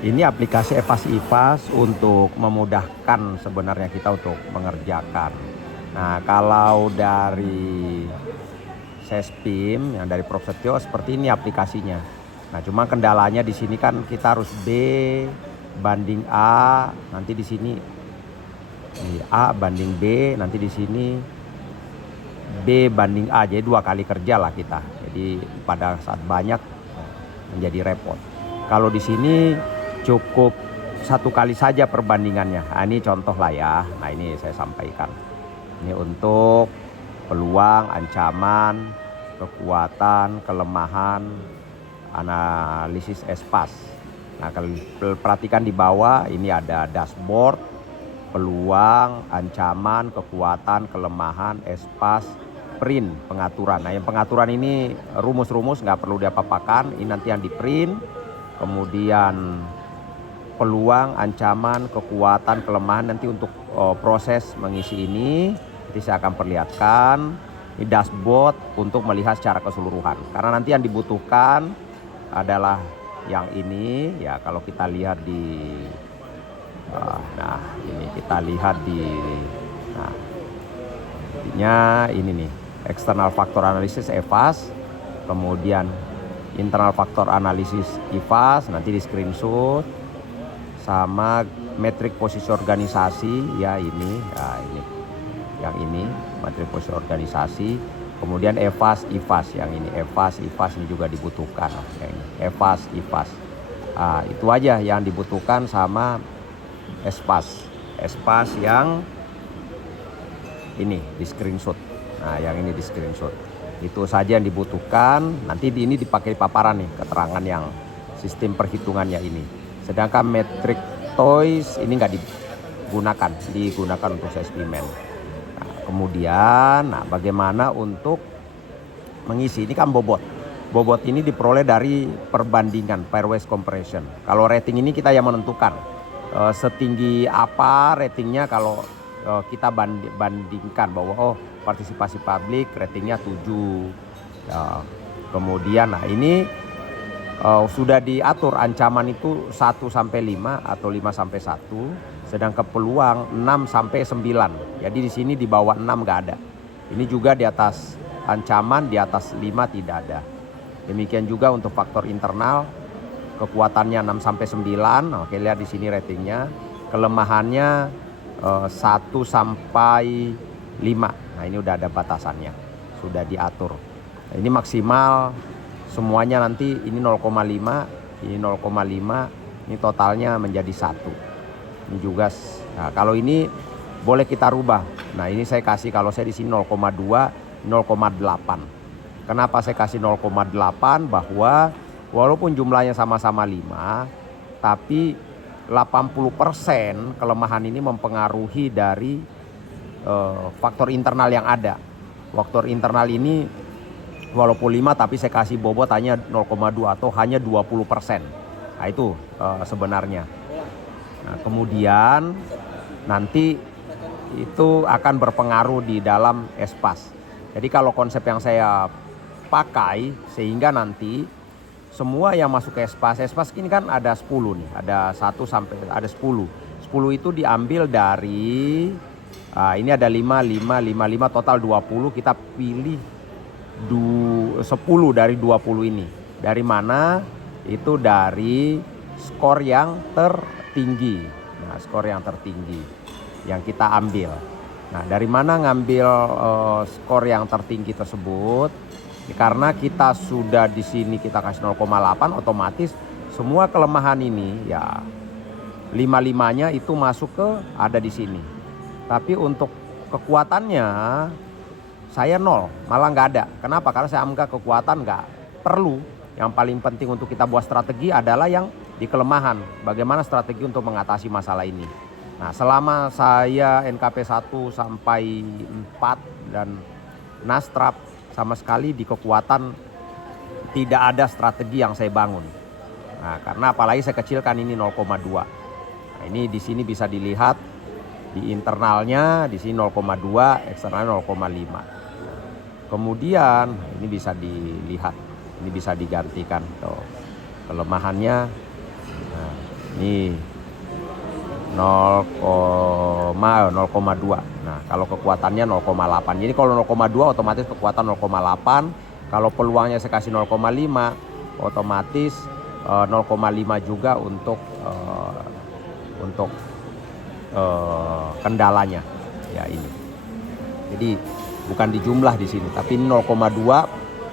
Ini aplikasi Evas IVAS untuk memudahkan sebenarnya kita untuk mengerjakan. Nah, kalau dari Sespim yang dari Prof Setio seperti ini aplikasinya. Nah, cuma kendalanya di sini kan kita harus B banding A, nanti di sini A banding B, nanti di sini B banding A, jadi 2 kali kerja lah kita. Jadi pada saat banyak menjadi repot. Kalau di sini cukup 1 kali saja perbandingannya. Nah, ini contoh lah ya. Nah, ini saya sampaikan. Ini untuk peluang, ancaman, kekuatan, kelemahan, analisis espas. Nah, kalau perhatikan di bawah ini ada dashboard, peluang, ancaman, kekuatan, kelemahan, espas, print, pengaturan. Nah, yang pengaturan ini rumus-rumus nggak perlu diapa-apakan. Ini nanti yang di print. Kemudian peluang, ancaman, kekuatan, kelemahan nanti untuk proses mengisi ini. Nanti saya akan perlihatkan. Ini dashboard untuk melihat secara keseluruhan. Karena nanti yang dibutuhkan adalah yang ini. Ya, kalau kita lihat di nah, ini kita lihat di nah, intinya ini nih, external factor analysis EVAS, kemudian internal factor analysis IVAS, nanti di screenshot, sama metrik posisi organisasi ya ini, nah ini yang ini metrik posisi organisasi, kemudian EVAS IVAS yang ini, EVAS IVAS ini juga dibutuhkan, ya ini, EVAS IVAS. Nah, itu aja yang dibutuhkan sama espas yang ini di screenshot. Nah, yang ini di screenshot. Itu saja yang dibutuhkan. Nanti ini dipakai paparan nih keterangan yang sistem perhitungannya ini. Sedangkan metric toys ini nggak digunakan untuk eksperimen. Nah, kemudian, bagaimana untuk mengisi? Ini kan bobot. Bobot ini diperoleh dari perbandingan pairwise comparison. Kalau rating ini kita yang menentukan setinggi apa ratingnya kalau kita bandingkan bahwa partisipasi publik ratingnya 7. Kemudian ini sudah diatur ancaman itu 1 sampai 5 atau 5 sampai 1, sedangkan peluang 6 sampai 9. Jadi di sini di bawah 6 nggak ada. Ini juga di atas ancaman, di atas 5 tidak ada. Demikian juga untuk faktor internal, kekuatannya 6 sampai 9. Oke, lihat di sini ratingnya. Kelemahannya 1 sampai 5. Nah, ini udah ada batasannya. Sudah diatur. Nah, ini maksimal semuanya nanti ini 0,5, ini 0,5, ini totalnya menjadi 1. Ini juga kalau ini boleh kita rubah. Nah, ini saya kasih, kalau saya di sini 0,2, 0,8. Kenapa saya kasih 0,8? Bahwa walaupun jumlahnya sama-sama 5, tapi 80% kelemahan ini mempengaruhi dari faktor internal yang ada. Faktor internal ini walaupun 5 tapi saya kasih bobot hanya 0,2 atau hanya 20%. Nah, itu sebenarnya. Nah, kemudian nanti itu akan berpengaruh di dalam espas. Jadi kalau konsep yang saya pakai sehingga nanti semua yang masuk ke espas ini kan ada 10 nih, ada 1 sampai ada 10. 10 itu diambil dari ini ada 5, 5, 5, 5, total 20. Kita pilih 10 dari 20 ini. Dari mana? Itu dari skor yang tertinggi. Nah, skor yang tertinggi yang kita ambil. Nah, dari mana ngambil skor yang tertinggi tersebut? Karena kita sudah di sini kita kasih 0,8, otomatis semua kelemahan ini ya 5-5-nya itu masuk ke ada di sini. Tapi untuk kekuatannya saya 0, malah nggak ada. Kenapa? Karena saya anggap kekuatan nggak perlu. Yang paling penting untuk kita buat strategi adalah yang di kelemahan. Bagaimana strategi untuk mengatasi masalah ini. Nah, selama saya NKP 1 sampai 4 dan Nastrap, sama sekali di kekuatan tidak ada strategi yang saya bangun. Nah, karena apalagi saya kecilkan ini 0,2. Nah, ini di sini bisa dilihat di internalnya di sini 0,2, eksternalnya 0,5. Kemudian ini bisa dilihat, ini bisa digantikan tuh kelemahannya. Nah, Ini 0,2. Nah, kalau kekuatannya 0,8. Jadi kalau 0,2 otomatis kekuatan 0,8. Kalau peluangnya saya kasih 0,5, otomatis 0,5 juga untuk kendalanya. Ya ini. Jadi bukan di jumlah di sini, tapi 0,2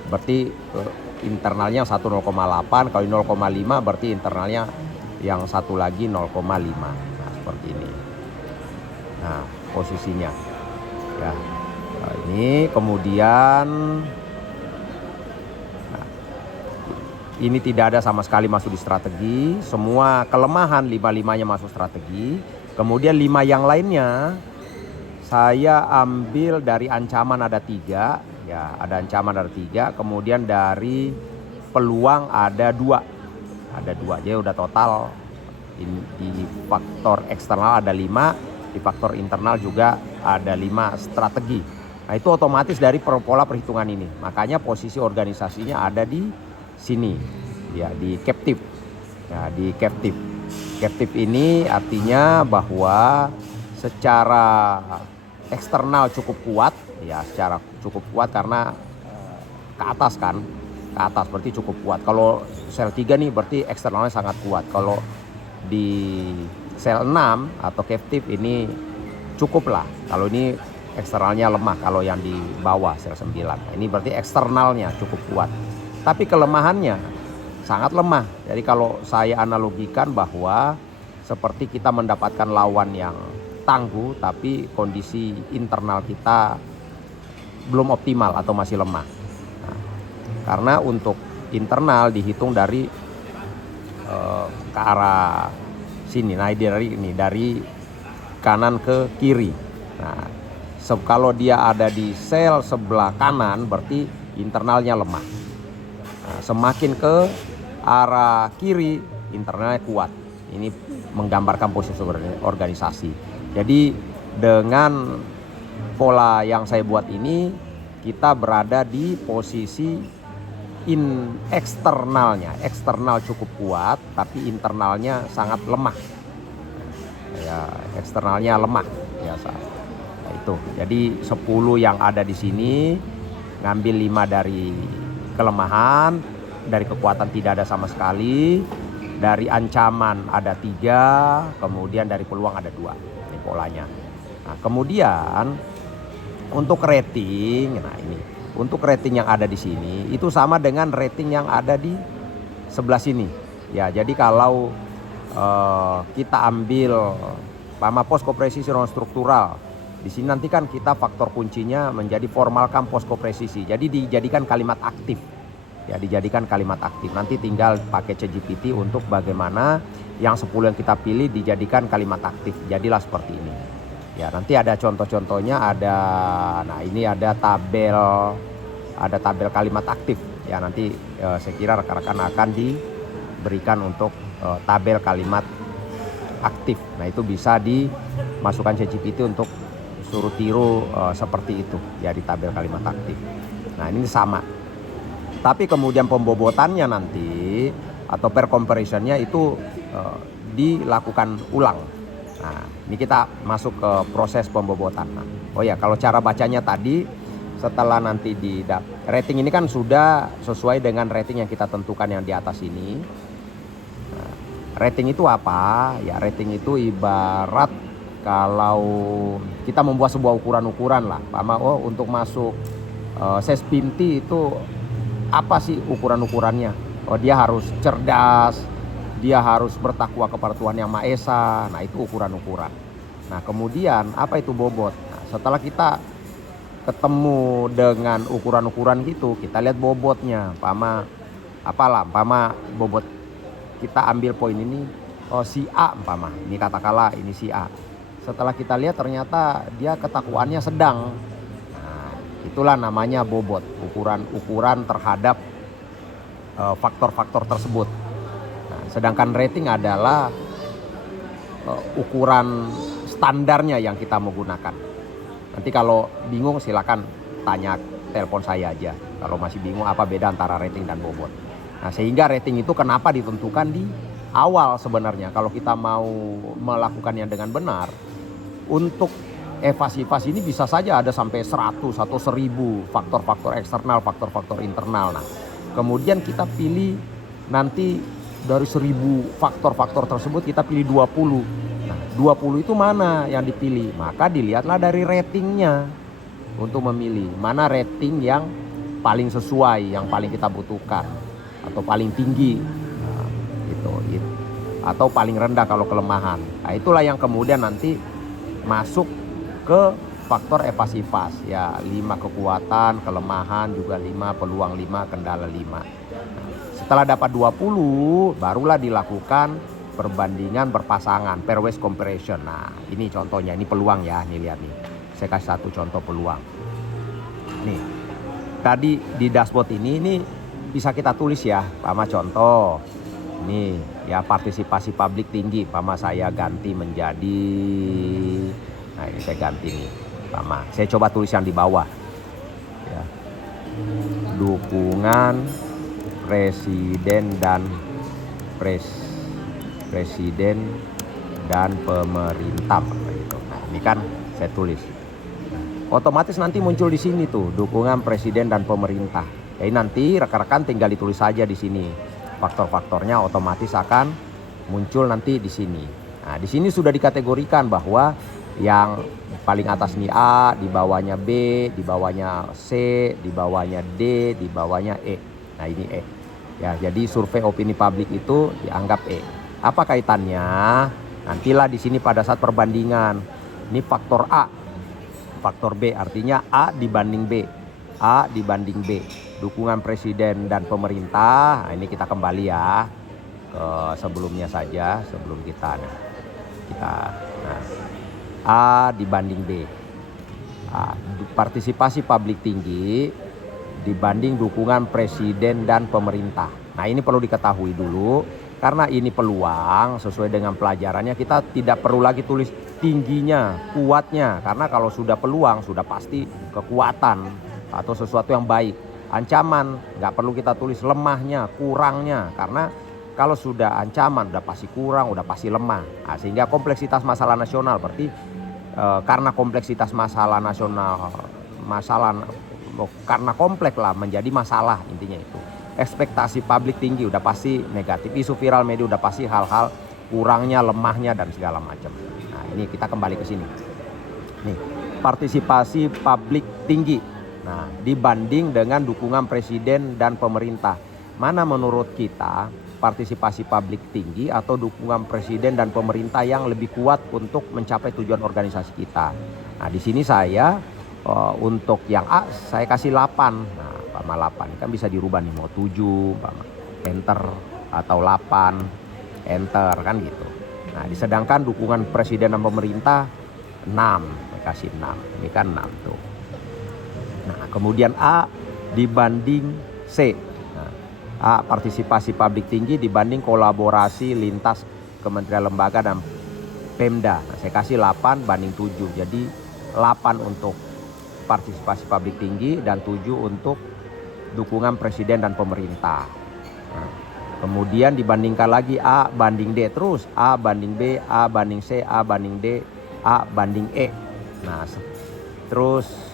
berarti internalnya 1 0,8. Kalau 0,5 berarti internalnya yang satu lagi 0,5. Nah, seperti ini. Nah, posisinya ya. Nah, ini kemudian ini tidak ada sama sekali masuk di strategi. Semua kelemahan 5-5-nya masuk strategi. Kemudian 5 yang lainnya saya ambil dari ancaman ada 3. Ya, ada ancaman ada 3. Kemudian dari peluang ada 2. Ada 2. Jadi udah total di faktor eksternal ada 5. Di faktor internal juga ada 5 strategi. Nah, itu otomatis dari pola perhitungan ini. Makanya posisi organisasinya ada di sini ya, di captive. Ya, di captive. Captive ini artinya bahwa secara eksternal cukup kuat ya, secara cukup kuat karena ke atas kan, ke atas berarti cukup kuat. Kalau sel 3 nih berarti eksternalnya sangat kuat. Kalau di sel 6 atau captive ini cukup lah. Kalau ini eksternalnya lemah, kalau yang di bawah sel 9. Nah, ini berarti eksternalnya cukup kuat. Tapi kelemahannya sangat lemah. Jadi kalau saya analogikan bahwa seperti kita mendapatkan lawan yang tangguh tapi kondisi internal kita belum optimal atau masih lemah. Nah, karena untuk internal dihitung dari ke arah sini. Nah, dari kanan ke kiri. Nah, kalau dia ada di sel sebelah kanan berarti internalnya lemah. Nah, semakin ke arah kiri internalnya kuat. Ini menggambarkan posisi organisasi. Jadi dengan pola yang saya buat ini kita berada di posisi eksternalnya. Eksternal cukup kuat tapi internalnya sangat lemah. Ya, eksternalnya lemah biasa. Nah, itu. Jadi 10 yang ada di sini ngambil 5 dari kelemahan, dari kekuatan tidak ada sama sekali, dari ancaman ada 3, kemudian dari peluang ada 2. Ini polanya. Nah, kemudian untuk rating, nah ini untuk rating yang ada di sini itu sama dengan rating yang ada di sebelah sini. Ya, jadi kalau kita ambil pama posko presisi non struktural, di sini nanti kan kita faktor kuncinya menjadi formalkan posko presisi. Jadi dijadikan kalimat aktif. Ya, dijadikan kalimat aktif. Nanti tinggal pakai ChatGPT untuk bagaimana yang 10 yang kita pilih dijadikan kalimat aktif. Jadilah seperti ini. Ya, nanti ada contoh-contohnya, nah ini ada tabel kalimat aktif. Ya, nanti saya kira rekan-rekan akan diberikan untuk tabel kalimat aktif. Nah, itu bisa dimasukkan ChatGPT untuk suruh tiru seperti itu ya di tabel kalimat aktif. Nah, ini sama. Tapi kemudian pembobotannya nanti atau per comparisonnya itu dilakukan ulang. Nah, ini kita masuk ke proses pembobotan. Nah, oh ya, kalau cara bacanya tadi setelah nanti di rating ini kan sudah sesuai dengan rating yang kita tentukan yang di atas ini. Nah, rating itu apa? Ya, rating itu ibarat kalau kita membuat sebuah ukuran-ukuran lah. Oh, untuk masuk Sespinti itu apa sih ukuran-ukurannya? Oh, dia harus cerdas, dia harus bertakwa kepada Tuhan Yang Maha Esa. Nah, itu ukuran-ukuran. Nah, kemudian apa itu bobot? Nah, setelah kita ketemu dengan ukuran-ukuran gitu, kita lihat bobotnya. Bobot kita ambil poin ini, oh si A ini katakanlah ini si A. Setelah kita lihat ternyata dia ketakwaannya sedang. Nah, itulah namanya bobot, ukuran terhadap faktor-faktor tersebut. Nah, sedangkan rating adalah ukuran standarnya yang kita menggunakan. Nanti kalau bingung silakan telepon saya aja. Kalau masih bingung apa beda antara rating dan bobot. Nah, sehingga rating itu kenapa ditentukan di awal sebenarnya kalau kita mau melakukannya dengan benar. Untuk evasi ini bisa saja ada sampai 100 atau 1000 faktor-faktor eksternal, faktor-faktor internal. Nah, kemudian kita pilih nanti dari 1000 faktor-faktor tersebut kita pilih 20. Nah, 20 itu mana yang dipilih? Maka dilihatlah dari ratingnya untuk memilih mana rating yang paling sesuai, yang paling kita butuhkan atau paling tinggi. Nah, gitu. Atau paling rendah kalau kelemahan. Nah, itulah yang kemudian nanti masuk ke faktor evasifas ya, 5 kekuatan, kelemahan juga 5, peluang 5, kendala 5. Setelah dapat 20 barulah dilakukan perbandingan berpasangan, pairwise comparison. Nah, ini contohnya, ini peluang ya, nih lihat nih. Saya kasih satu contoh peluang. Nih. Tadi di dashboard ini bisa kita tulis ya, Pama contoh. Nih, ya partisipasi publik tinggi, Pama saya ganti menjadi, nah ini saya ganti nih, Pama. Saya coba tulis yang di bawah. Ya. Dukungan presiden dan pemerintah gitu. Nah, ini kan saya tulis. Otomatis nanti muncul di sini tuh dukungan presiden dan pemerintah. Jadi nanti rekan-rekan tinggal ditulis saja di sini. Faktor-faktornya otomatis akan muncul nanti di sini. Nah, di sini sudah dikategorikan bahwa yang paling atas nih A, di bawahnya B, di bawahnya C, di bawahnya D, di bawahnya E. Nah, ini E. Ya, jadi survei opini publik itu dianggap E. Apa kaitannya? Nantilah di sini pada saat perbandingan. Ini faktor A, faktor B, artinya A dibanding B. A dibanding B. Dukungan presiden dan pemerintah. Nah, ini kita kembali ya ke sebelumnya saja, sebelum kita A dibanding B. Partisipasi publik tinggi dibanding dukungan presiden dan pemerintah. Nah, ini perlu diketahui dulu karena ini peluang sesuai dengan pelajarannya. Kita tidak perlu lagi tulis tingginya, kuatnya, karena kalau sudah peluang sudah pasti kekuatan atau sesuatu yang baik. Ancaman nggak perlu kita tulis lemahnya, kurangnya, karena kalau sudah ancaman udah pasti kurang, udah pasti lemah. Nah, sehingga kompleksitas masalah nasional berarti karena kompleksitas masalah nasional, karena kompleks lah menjadi masalah, intinya itu. Ekspektasi publik tinggi udah pasti negatif, isu viral media udah pasti hal-hal kurangnya, lemahnya dan segala macam. Nah, ini kita kembali ke sini. Nih, partisipasi publik tinggi. Nah, dibanding dengan dukungan presiden dan pemerintah. Mana menurut kita partisipasi publik tinggi atau dukungan presiden dan pemerintah yang lebih kuat untuk mencapai tujuan organisasi kita? Nah, di sini saya untuk yang A saya kasih 8. Nah, Pama 8 kan bisa dirubah nih, mau 7, Pama enter, atau 8 enter kan gitu. Nah, disedangkan dukungan presiden dan pemerintah 6, saya kasih 6. Ini kan 6 tuh. Nah, kemudian A dibanding C. Nah, A partisipasi publik tinggi dibanding kolaborasi lintas kementerian lembaga dan Pemda. Nah, saya kasih 8 banding 7. Jadi 8 untuk partisipasi publik tinggi dan 7 untuk dukungan presiden dan pemerintah. Nah, kemudian dibandingkan lagi A banding D, terus A banding B, A banding C, A banding D, A banding E. Nah, terus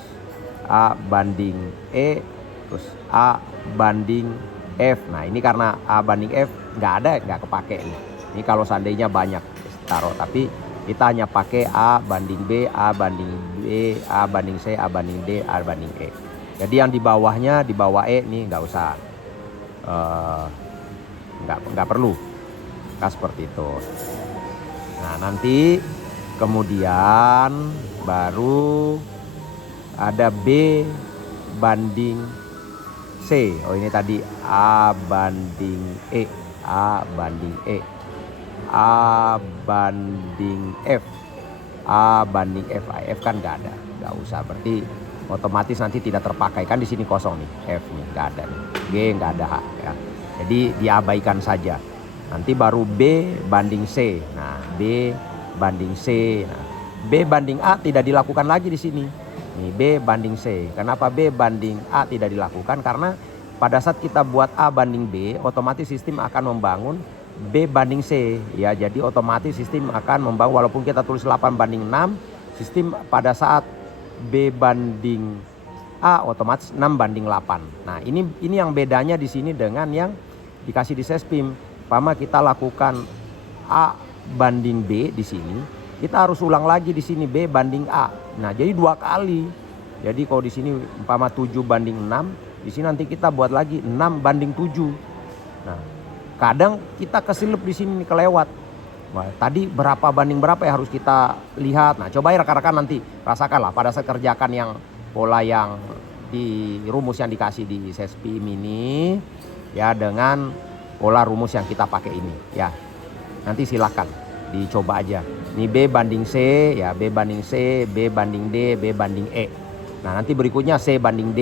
A banding E, terus A banding F. Nah, ini karena A banding F nggak kepake nih. Ini kalau seandainya banyak taruh, tapi kita hanya pakai A banding B, A banding B, A banding C, A banding D, A banding E. Jadi yang di bawahnya, di bawah E nih nggak usah, nggak perlu. Nah, seperti itu. Nah, nanti kemudian baru ada B banding C. Oh, ini tadi A banding E, A banding E, A banding F, A banding F. F kan nggak ada, nggak usah. Berarti otomatis nanti tidak terpakai, kan di sini kosong nih, F nih nggak ada nih, G nggak ada H ya. Jadi diabaikan saja. Nanti baru B banding C. Nah, B banding C. Nah, B banding A tidak dilakukan lagi di sini. Nih, B banding C. Kenapa B banding A tidak dilakukan? Karena pada saat kita buat A banding B, otomatis sistem akan membangun B banding C ya. Jadi otomatis sistem akan membangun, walaupun kita tulis 8/6, sistem pada saat B banding A otomatis 6/8. Nah, ini yang bedanya di sini dengan yang dikasih di Sespim. Umpama kita lakukan A banding B di sini, kita harus ulang lagi di sini B banding A. Nah, jadi 2 kali. Jadi kalau di sini umpama 7/6, di sini nanti kita buat lagi 6/7. Nah, kadang kita kesilip di sini nih, kelewat. Wah, tadi berapa banding berapa ya harus kita lihat. Nah, coba ya rekan-rekan nanti rasakanlah pada saat kerjakan yang pola yang di rumus yang dikasih di Sespim ini ya, dengan pola rumus yang kita pakai ini ya. Nanti silakan dicoba aja. Ini B banding C ya, B banding C, B banding D, B banding E. Nah, nanti berikutnya C banding D,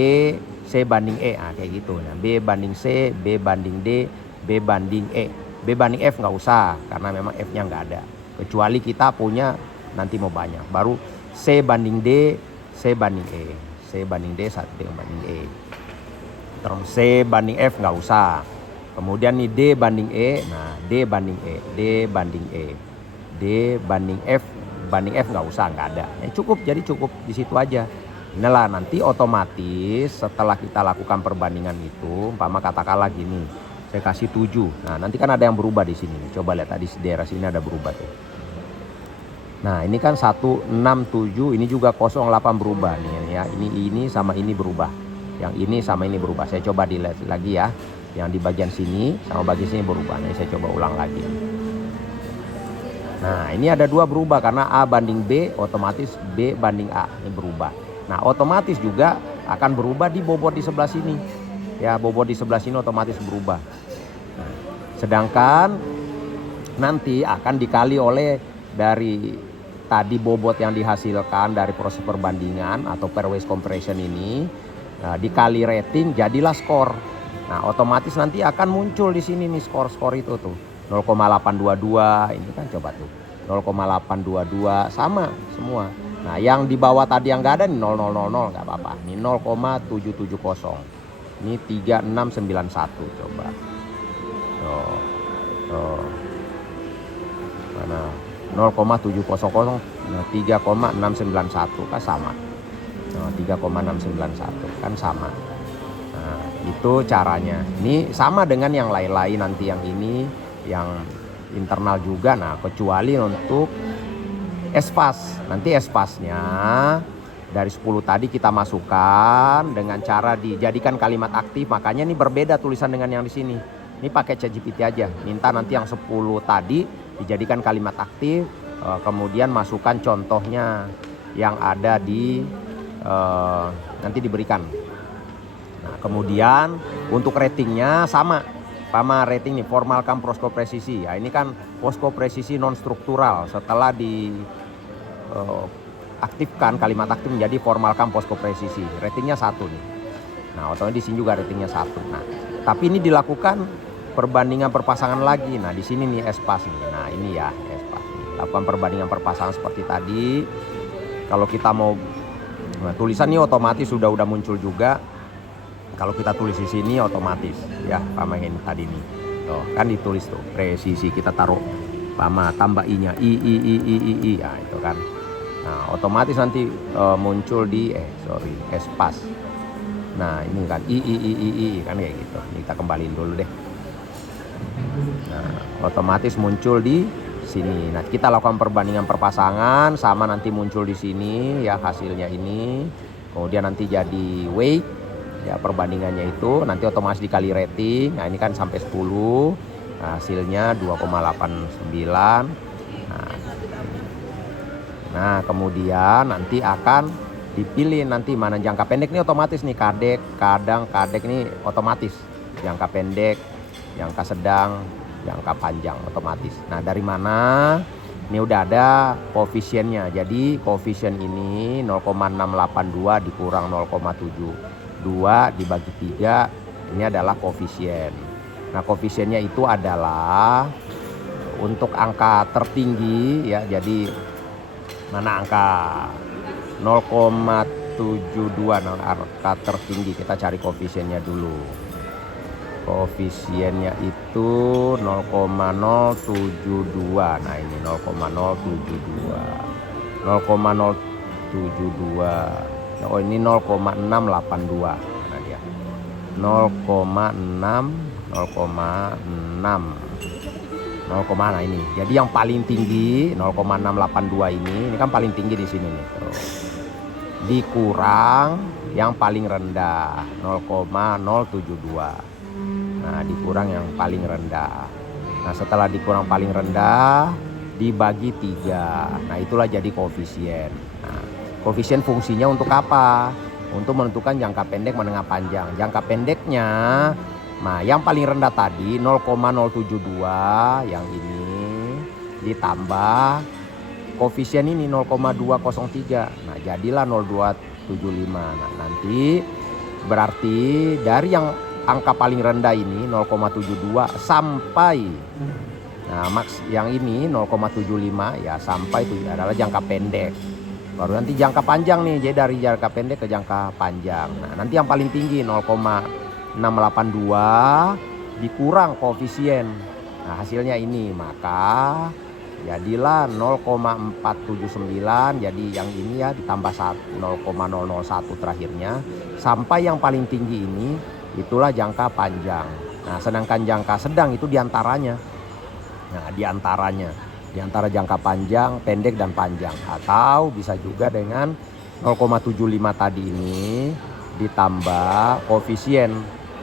C banding E. Nah, kayak gitu. Nah, B banding C, B banding D, B banding E. B banding F nggak usah karena memang F-nya nggak ada. Kecuali kita punya nanti mau banyak. Baru C banding D, C banding E. C banding D, 1 banding E. Terus C banding F nggak usah. Kemudian nih D banding E. Nah, D banding E, D banding E. D banding F nggak usah, nggak ada. Ya, cukup, jadi cukup di situ aja. Inilah nanti otomatis setelah kita lakukan perbandingan itu, umpama katakanlah gini. Saya kasih 7. Nah, nanti kan ada yang berubah di sini. Coba lihat tadi daerah sini ada berubah tuh. Nah, ini kan 167, ini juga 08 berubah nih ya. Ini sama ini berubah. Yang ini sama ini berubah. Saya coba dilihat lagi ya. Yang di bagian sini sama bagian sini berubah. Nah, saya coba ulang lagi. Nah, ini ada 2 berubah karena A banding B, otomatis B banding A ini berubah. Nah, otomatis juga akan berubah di bobot di sebelah sini. Ya, bobot di sebelah sini otomatis berubah. Nah, sedangkan nanti akan dikali oleh dari tadi bobot yang dihasilkan dari proses perbandingan atau pairwise compression ini, dikali rating jadilah skor. Nah, otomatis nanti akan muncul di sini nih skor-skor itu tuh. 0,822 ini kan coba tuh. 0,822 sama semua. Nah, yang di bawah tadi yang nggak ada nih 0000 nggak apa-apa. Ini 0,770. Ini 3691 coba. Mana 0,700, nah 3,691 kan sama. 3,691 kan sama. Nah, itu caranya. Ini sama dengan yang lain-lain nanti, yang ini yang internal juga. Nah, kecuali untuk espas. Nanti espasnya dari 10 tadi kita masukkan dengan cara dijadikan kalimat aktif. Makanya ini berbeda tulisan dengan yang di sini. Ini pakai ChatGPT aja. Minta nanti yang 10 tadi dijadikan kalimat aktif. Kemudian masukkan contohnya yang ada di nanti diberikan. Nah, kemudian untuk ratingnya sama. Rating nih formalkan posko presisi. Ya, ini kan posko presisi non struktural. Setelah di aktifkan kalimat aktif menjadi formalkan posko presisi, ratingnya 1 nih. Nah, otomatis di sini juga ratingnya 1. Nah, tapi ini dilakukan perbandingan perpasangan lagi. Nah, di sini nih espas nih. Nah, ini ya espas. Lakukan perbandingan perpasangan seperti tadi. Kalau kita mau tulisan ini otomatis sudah muncul juga. Kalau kita tulis di sini otomatis ya, sama yang tadi nih. Tuh, kan ditulis tuh presisi, kita taruh sama tambah i-nya i. Nah, itu kan. Nah, otomatis nanti muncul di espas. Nah, ini kan i kan kayak gitu. Ini kita kembaliin dulu deh. Nah, otomatis muncul di sini. Nah, kita lakukan perbandingan perpasangan sama, nanti muncul di sini ya hasilnya ini. Kemudian nanti jadi weight ya, perbandingannya itu nanti otomatis dikali rating. Nah, ini kan sampai 10. Nah, hasilnya 2,89. Nah, kemudian nanti akan dipilih nanti mana jangka pendek. Ini otomatis nih, kadek ini otomatis. Jangka pendek, jangka sedang, jangka panjang otomatis. Nah, dari mana? Ini udah ada koefisiennya. Jadi koefisien ini 0,682 dikurang 0,72 dibagi 3. Ini adalah koefisien. Nah, koefisiennya itu adalah untuk angka tertinggi ya. Jadi mana angka 0,72, nah angka tertinggi, kita cari koefisiennya dulu. Koefisiennya itu 0,072. Nah ini 0,072. 0,072. Oh ini 0,682. Mana dia? 0,6 nah ini. Jadi yang paling tinggi 0,682 ini kan paling tinggi di sini nih. Tuh. Dikurang yang paling rendah 0,072. Nah, dikurang yang paling rendah. Nah, setelah dikurang paling rendah dibagi 3. Nah, itulah jadi koefisien. Nah, koefisien fungsinya untuk apa? Untuk menentukan jangka pendek, menengah, panjang. Jangka pendeknya, nah yang paling rendah tadi 0,072 yang ini ditambah koefisien ini 0,203. Nah, jadilah 0,275. Nah, nanti berarti dari yang angka paling rendah ini 0,72 sampai maks yang ini 0,75 ya sampai itu adalah jangka pendek. Baru nanti jangka panjang nih, jadi dari jangka pendek ke jangka panjang. Nah, nanti yang paling tinggi 0,682 dikurang koefisien. Nah, hasilnya ini maka jadilah 0,479. Jadi yang ini ya ditambah 0,001 terakhirnya sampai yang paling tinggi ini itulah jangka panjang. Nah, sedangkan jangka sedang itu diantaranya. Nah, di antara jangka panjang, pendek dan panjang. Atau bisa juga dengan 0,75 tadi ini ditambah koefisien.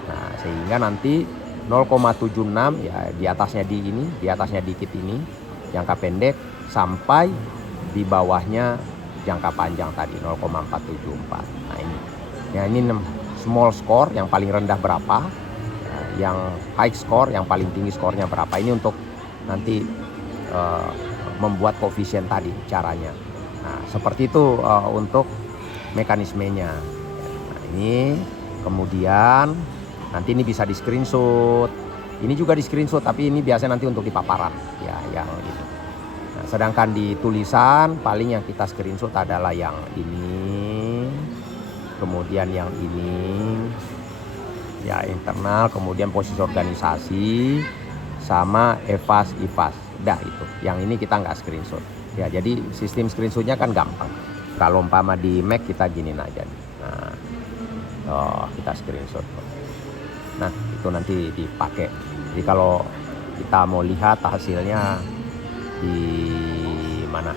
Nah, sehingga nanti 0,76 ya di atasnya di atasnya dikit ini jangka pendek sampai di bawahnya jangka panjang tadi 0,474. Nah, ini. Ya ini small score yang paling rendah berapa, yang high score yang paling tinggi skornya berapa. Ini untuk nanti membuat koefisien tadi caranya. Nah, seperti itu untuk mekanismenya. Nah, ini kemudian nanti ini bisa di screenshot. Ini juga di screenshot tapi ini biasanya nanti untuk di paparan ya yang ini. Nah, sedangkan di tulisan paling yang kita screenshot adalah yang ini. Kemudian yang ini ya internal, kemudian posisi organisasi sama EVAS IVAS. Dah itu. Yang ini kita nggak screenshot. Ya jadi sistem screenshotnya kan gampang. Kalau umpama di Mac kita giniin aja. Nah, kita screenshot. Nah itu nanti dipakai. Jadi kalau kita mau lihat hasilnya di mana?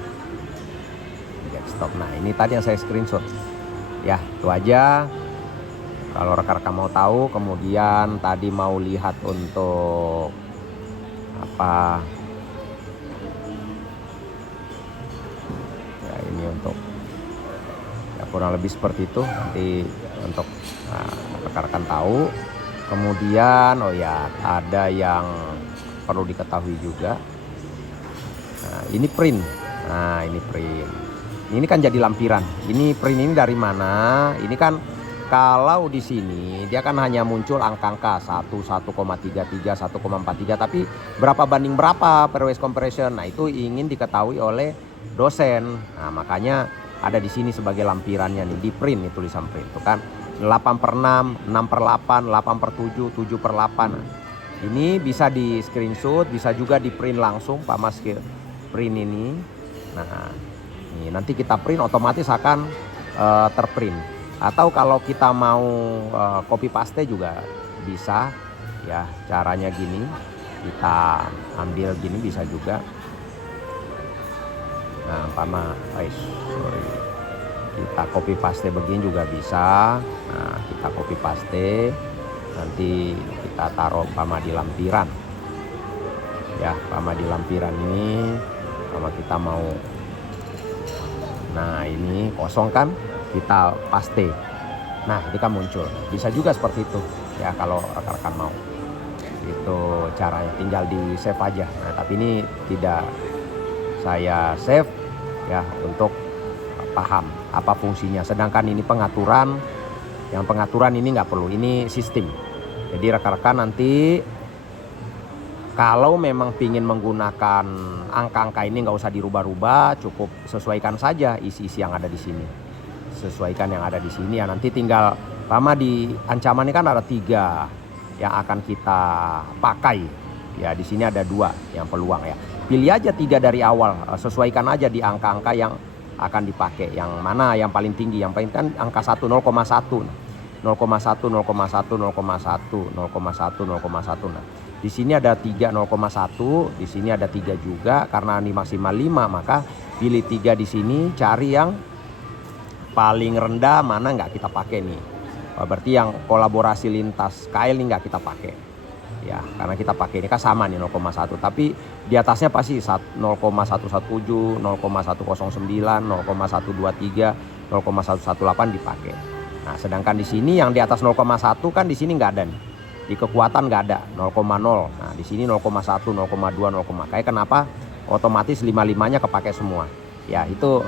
Di desktop. Nah ini tadi yang saya screenshot. Ya itu aja. Kalau rekan-rekan mau tahu, kemudian tadi mau lihat untuk apa ya, ini untuk ya kurang lebih seperti itu nanti untuk rekan-rekan tahu. Kemudian oh ya ada yang perlu diketahui juga. Nah, ini print. Nah ini print. Ini kan jadi lampiran. Ini print ini dari mana? Ini kan kalau di sini dia kan hanya muncul angka-angka 1,33, 1,43, tapi berapa banding berapa pairwise compression. Nah, itu ingin diketahui oleh dosen. Nah, makanya ada di sini sebagai lampirannya nih, di print nih tulisan print itu kan 8/6, 6/8, 8/7, 7/8. Nah, ini bisa di screenshot, bisa juga di print langsung Pak Mas print ini. Nah, ini nanti kita print otomatis akan terprint. Atau kalau kita mau copy paste juga bisa ya, caranya gini, kita ambil gini bisa juga. Nah kita copy paste begini juga bisa. Nah kita copy paste, nanti kita taruh di lampiran ya, di lampiran ini sama kita mau. Nah ini kosong kan, kita paste. Nah ini kan muncul. Bisa juga seperti itu ya kalau rekan-rekan mau. Itu caranya, tinggal di save aja. Nah tapi ini tidak saya save ya untuk paham apa fungsinya. Sedangkan ini pengaturan, yang pengaturan ini nggak perlu, ini sistem. Jadi rekan-rekan nanti kalau memang ingin menggunakan angka-angka ini nggak usah dirubah-rubah, cukup sesuaikan saja isi-isi yang ada di sini. Sesuaikan yang ada di sini ya, nanti tinggal di ancaman ini kan ada 3 yang akan kita pakai. Ya, di sini ada 2 yang peluang ya. Pilih aja 3 dari awal, sesuaikan aja di angka-angka yang akan dipakai. Yang mana yang paling tinggi? Yang paling kan angka 1, 0,1. 0,1, 0,1, 0,1, 0,1, 0,1. Nah, di sini ada 3 0,1, di sini ada 3 juga. Karena ini maksimal 5, maka pilih 3 di sini, cari yang paling rendah mana nggak kita pakai nih. Berarti yang kolaborasi lintas KL ini nggak kita pakai. Ya, karena kita pakai ini kan sama nih 0,1, tapi di atasnya pasti 0,117, 0,109, 0,123, 0,118 dipakai. Nah, sedangkan di sini yang di atas 0,1 kan di sini nggak ada nih. Di kekuatan nggak ada 0,0. Nah, di sini 0,1, 0,2, 0, kayak kenapa? Otomatis 5-5-nya kepake semua. Ya, itu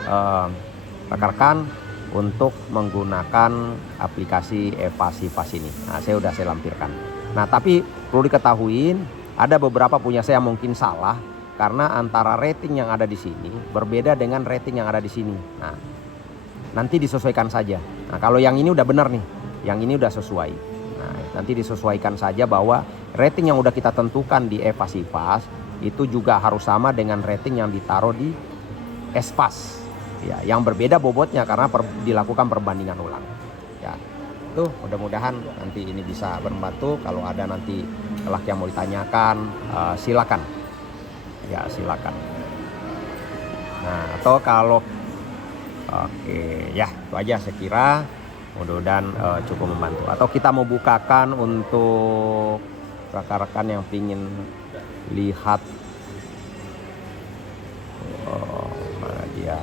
rekan-rekan untuk menggunakan aplikasi Evasivas ini. Nah, saya lampirkan. Nah, tapi perlu diketahui ada beberapa punya saya yang mungkin salah karena antara rating yang ada di sini berbeda dengan rating yang ada di sini. Nah, nanti disesuaikan saja. Nah, kalau yang ini udah benar nih, yang ini udah sesuai. Nah, nanti disesuaikan saja bahwa rating yang udah kita tentukan di Evasivas itu juga harus sama dengan rating yang ditaruh di Espas. Ya, yang berbeda bobotnya karena dilakukan perbandingan ulang. Ya, tuh mudah-mudahan nanti ini bisa membantu. Kalau ada nanti kelak yang mau ditanyakan, silakan. Ya, silakan. Nah, atau kalau oke, ya itu aja saya kira. Mudah-mudahan cukup membantu. Atau kita mau bukakan untuk rekan-rekan yang ingin lihat mana dia.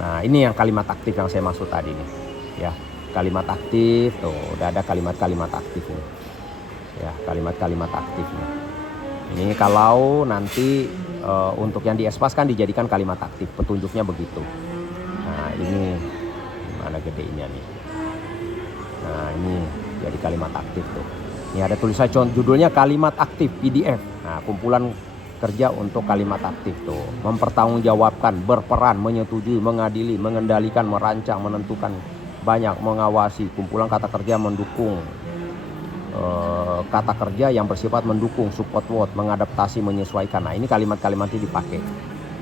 Nah, ini yang kalimat aktif yang saya maksud tadi nih. Ya, kalimat aktif tuh udah ada kalimat-kalimat aktif nih. Ya, kalimat-kalimat aktif nih. Ini kalau nanti untuk yang di Espas kan dijadikan kalimat aktif, petunjuknya begitu. Nah, ini mana gedenya nih. Nah, ini jadi kalimat aktif tuh. Ini ada tulisan judulnya kalimat aktif PDF. Nah, kumpulan kerja untuk kalimat aktif tuh. Mempertanggungjawabkan, berperan, menyetujui, mengadili, mengendalikan, merancang, menentukan, banyak, mengawasi. Kumpulan kata kerja mendukung. Kata kerja yang bersifat mendukung, support word, mengadaptasi, menyesuaikan. Nah, ini kalimat-kalimat ini dipakai.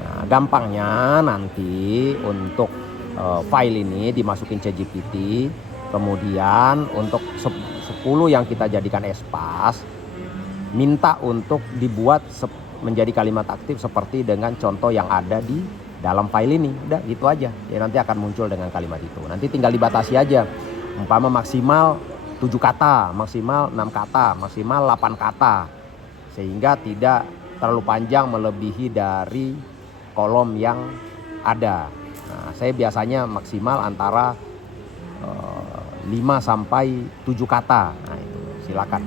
Nah, gampangnya nanti untuk file ini dimasukin ChatGPT, kemudian untuk 10 yang kita jadikan Espas, minta untuk dibuat menjadi kalimat aktif seperti dengan contoh yang ada di dalam file ini. Udah gitu aja, ya nanti akan muncul dengan kalimat itu. Nanti tinggal dibatasi aja, umpama maksimal 7 kata, maksimal 6 kata, maksimal 8 kata, sehingga tidak terlalu panjang melebihi dari kolom yang ada. Nah, saya biasanya maksimal antara 5 sampai 7 kata. Nah, itu silakan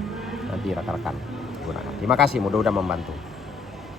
nanti rekan-rekan gunakan. Terima kasih, mudah-mudahan membantu.